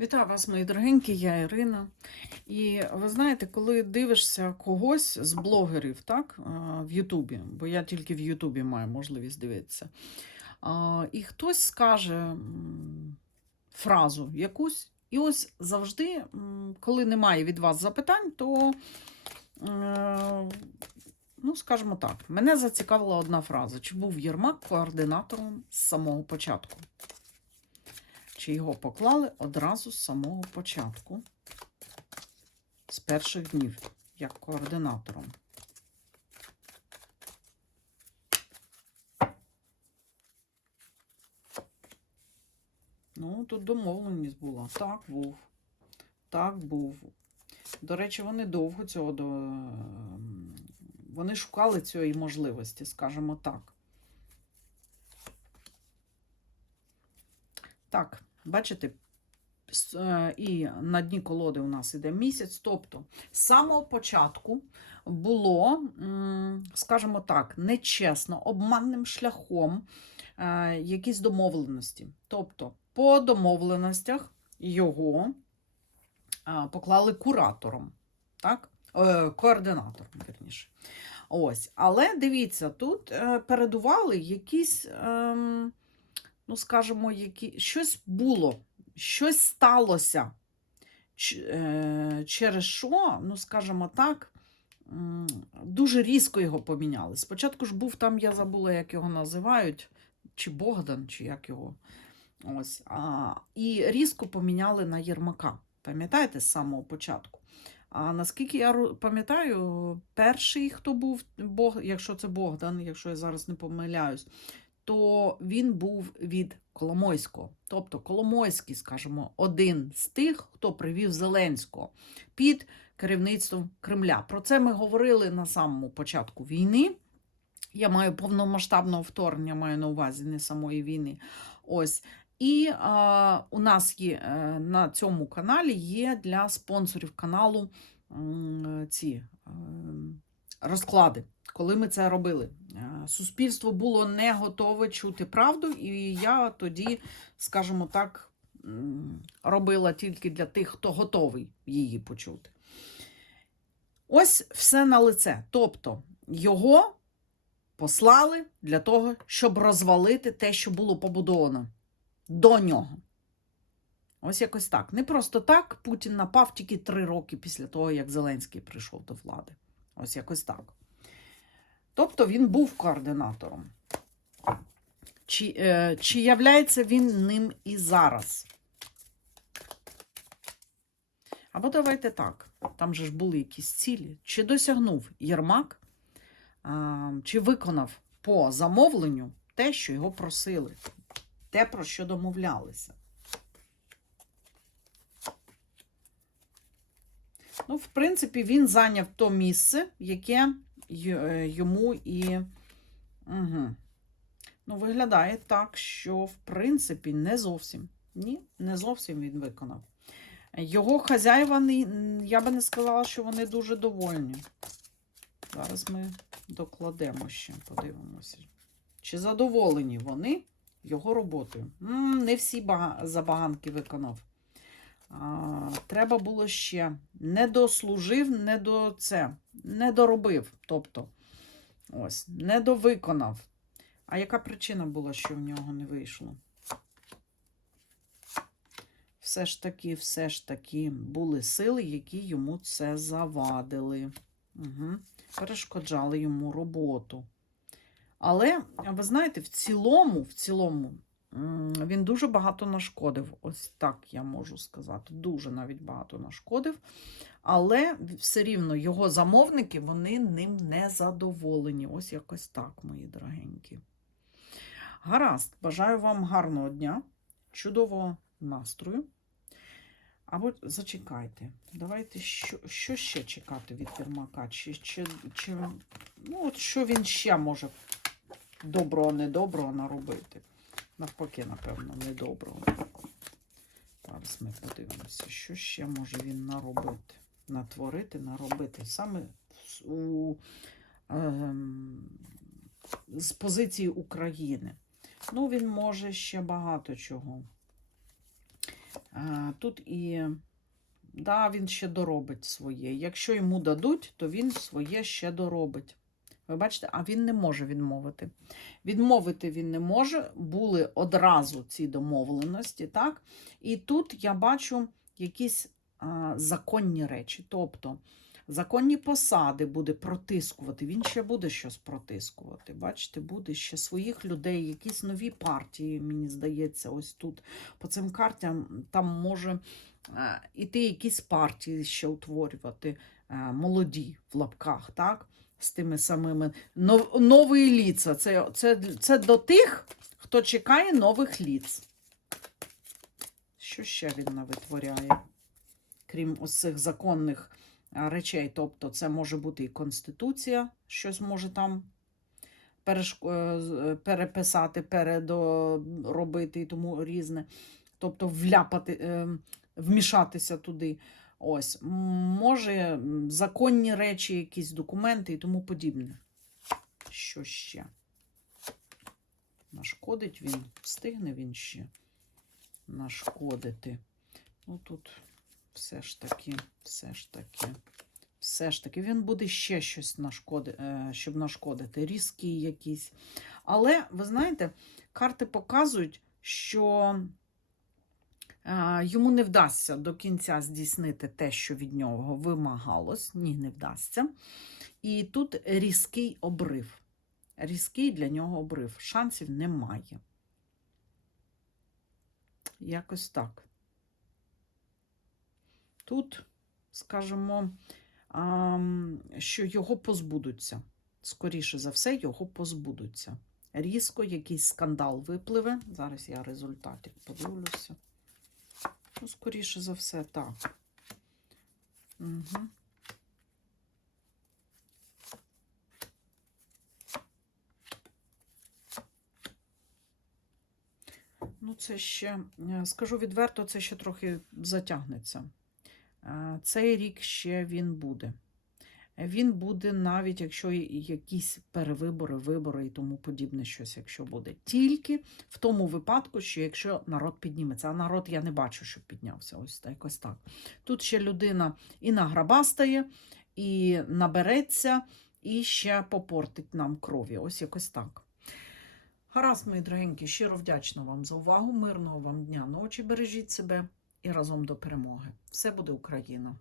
Вітаю вас, мої дорогенькі, я Ірина. І ви знаєте, коли дивишся когось з блогерів так, в Ютубі, бо я тільки в Ютубі маю можливість дивитися, і хтось скаже фразу якусь, і ось завжди, коли немає від вас запитань, то, е, ну, скажімо так, мене зацікавила одна фраза: чи був Єрмак координатором з самого початку? Чи його поклали одразу з самого початку, з перших днів, як координатором? Ну, тут домовленість була. Так, був. Так, був. До речі, вони довго цього до... ем, Вони шукали цієї можливості, скажімо так. Так, бачите, е, і на дні колоди у нас іде місяць. Тобто, з самого початку було, скажімо так, нечесно, обманним шляхом е, якісь домовленості. Тобто, по домовленостях його е, поклали куратором, так? Координатором, вірніше. Ось. Але дивіться, тут передували якісь. ем, ну, скажімо, які... щось було, щось сталося, е, через що, ну, скажімо так, дуже різко його поміняли. Спочатку ж був там, я забула, як його називають, чи Богдан, чи як його. Ось. А, і різко поміняли на Єрмака. Пам'ятаєте, з самого початку. А наскільки я пам'ятаю, перший, хто був, Бог, якщо це Богдан, якщо я зараз не помиляюсь, то він був від Коломойського. Тобто Коломойський, скажімо, один з тих, хто привів Зеленського під керівництвом Кремля. Про це ми говорили на самому початку війни. Я маю повномасштабного вторгнення, маю на увазі не самої війни. Ось. І а, у нас є е, на цьому каналі є для спонсорів каналу ці е, розклади. Коли ми це робили, Е, суспільство було не готове чути правду, і я тоді, скажімо так, робила тільки для тих, хто готовий її почути. Ось все на лице. Тобто його послали для того, щоб розвалити те, що було побудовано до нього. Ось якось так. Не просто так Путін напав тільки три роки після того, як Зеленський прийшов до влади. Ось якось так. Тобто він був координатором. Чи, е, чи являється він ним і зараз? Або давайте так. Там же ж були якісь цілі. Чи досягнув Єрмак, а, чи виконав по замовленню те, що його просили, те, про що домовлялися? Ну, в принципі, він зайняв то місце, яке е, йому і. Угу. Ну, виглядає так, що, в принципі, не зовсім. Ні, не зовсім він виконав. Його хазяїва, я би не сказала, що вони дуже довольні. Зараз ми докладемо ще, подивимося. Чи задоволені вони його роботою? Не всі забаганки виконав. А, треба було ще не дослужив, не до це, не доробив. Тобто, ось, не. А яка причина була, що в нього не вийшло? Все ж таки, все ж таки були сили, які йому це завадили. Угу. Перешкоджали йому роботу. Але, ви знаєте, в цілому, в цілому, він дуже багато нашкодив. Ось так я можу сказати. Дуже навіть багато нашкодив. Але все рівно його замовники вони ним не задоволені. Ось якось так, мої дорогенькі. Гаразд, бажаю вам гарного дня, чудового настрою. Або зачекайте, давайте що, що ще чекати від Єрмака? Чи, чи, чи, ну, от що він ще може доброго, недоброго наробити? Навпаки, напевно, недоброго. Зараз ми подивимося, що ще може він наробити, натворити, наробити. Саме у, ем, з позиції України. Ну, він може ще багато чого. Е, Тут і да, він ще доробить своє. Якщо йому дадуть, то він своє ще доробить. Ви бачите, а він не може відмовити. Відмовити він не може, були одразу ці домовленості, так? І тут я бачу якісь а, законні речі. Тобто законні посади буде протискувати. Він ще буде щось протискувати. Бачите, буде ще своїх людей, якісь нові партії, мені здається, ось тут. По цим картам там може іти якісь партії ще утворювати, молоді в лапках, так? З тими самими нов, нові ліца. Це, це, це до тих, хто чекає нових ліц. Що ще він навитворяє? Крім ось цих законних речей. Тобто, це може бути і Конституція, щось може там е, е, переписати, передоробити і тому різне. Тобто вляпати, е, вмішатися туди. Ось, може, законні речі, якісь документи і тому подібне. Що ще? Нашкодить він, встигне він ще нашкодити. Ну тут все ж таки, все ж таки, все ж таки, він буде ще щось нашкоди, е, щоб нашкодити, різкі якісь. Але, ви знаєте, карти показують, що йому не вдасться до кінця здійснити те, що від нього вимагалось. Ні, не вдасться. І тут різкий обрив. Різкий для нього обрив. Шансів немає. Якось так. Тут, скажімо, що його позбудуться. Скоріше за все, його позбудуться. Різко якийсь скандал випливе. Зараз я результатик подивлюся. Ну, скоріше за все, так. Угу. Ну, це ще, е, скажу відверто, це ще трохи затягнеться. Е, Цей рік ще він буде. Він буде навіть, якщо якісь перевибори, вибори і тому подібне щось, якщо буде. Тільки в тому випадку, що якщо народ підніметься. А народ я не бачу, щоб піднявся. Ось якось так. Тут ще людина і награбастає, і набереться, і ще попортить нам крові. Ось якось так. Гаразд, мої дорогенькі, щиро вдячна вам за увагу. Мирного вам дня, ночі. Бережіть себе і разом до перемоги. Все буде Україна!